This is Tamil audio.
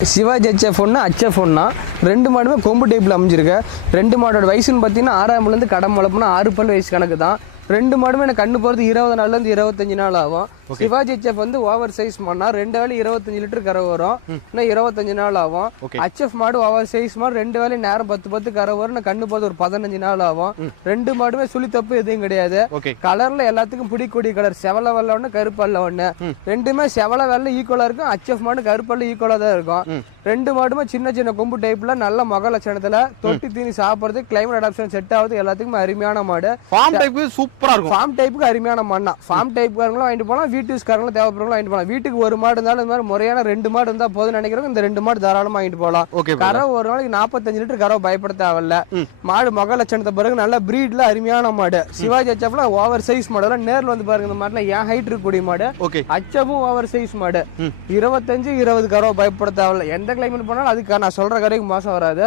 சிவாஜி ஹெச்எஃப் ஒன்று ஹெச்எஃப் ஒன்றா ரெண்டு மாடுமே கொம்பு டைப்பில் அமைஞ்சிருக்கு. ரெண்டு மாடோட வயசுன்னு பார்த்தீங்கன்னா 6ஆம் கடை முளைப்புனா 6 பல் வயசு கணக்கு தான். ரெண்டு மாடுமே எனக்கு கண்ணு போகிறது 20 நாள்லேருந்து 25 நாள் ஆகும். சிவாஜி ஹெச்எஃப் வந்து ஓவர் சைஸ் மாடுனா 2 வேலை 25 லிட்டர் கரை வரும், இன்னும் 25 நாள் ஆகும். ஹெச்எஃப் மாடு ஓவர் சைஸ் மாடு 2 வேலை நேரம் 10 கரை வரும், கண்ணு போகிறது ஒரு 15 நாள் ஆகும். ரெண்டு மாடுமே சுழி தப்பு எதுவும் கிடையாது. கலர்ல எல்லாத்துக்கும் பிடிக்கூடிய கலர் செவல வெள்ளை ஒன்று கருப்பல்ல ஒன்று. ரெண்டுமே செவல வெள்ளை ஈக்குவலா இருக்கும், ஹெச்எஃப் மாடு கருப்பல்ல ஈக்குவலா தான் இருக்கும். ரெண்டு மாடுமே சின்ன சின்ன கொம்பு டைப்ல நல்ல முக லட்சணத்துல தொட்டி தீனி சாப்பிடுறது கிளைமேட் அடாப்ஷன் செட் ஆகுது, எல்லாத்துக்குமே அருமையான மாடு. ஃபார்ம் டைப் சூப்பரா இருக்கும். ஃபார்ம் டைப்புக்கு அருமையான மாடு. ஃபார்ம் டைப்காரங்களும் வாங்கிட்டு போகலாம், வீட்டு யூஸ்காரங்களும் தேவைப்படுறவங்களும் வாங்கிட்டு போகலாம். வீட்டுக்கு ஒரு மாடு இருந்தாலும் இந்த மாதிரி முறையான 2 மாடு இருந்தா போதும் நினைக்கிறவங்க இந்த 2 மாடு தாராளமா வாங்கிட்டு போகலாம். கரை ஒரு நாளைக்கு 45 லிட்டர் கரை பயப்பட தேவையில்ல. மாடு முக லட்சணத்தை பிறகு நல்ல பிரீட்ல அருமையான மாடு. சிவாஜி ஹெச்எஃப்ல ஓவர் சைஸ் மாடு நேர்ல வந்து பாருங்க. இந்த மாடுல ஏன் ஹைட் இருக்கக்கூடிய மாடு. ஹெச்எஃப்பும் ஓவர் சைஸ் மாடு 25-20 கரை பயப்பட தேவையில்ல. எந்த கிளைமேட் போனாலும் அதுக்கு நான் சொல்ற கரைக்கு மோசம் வராது.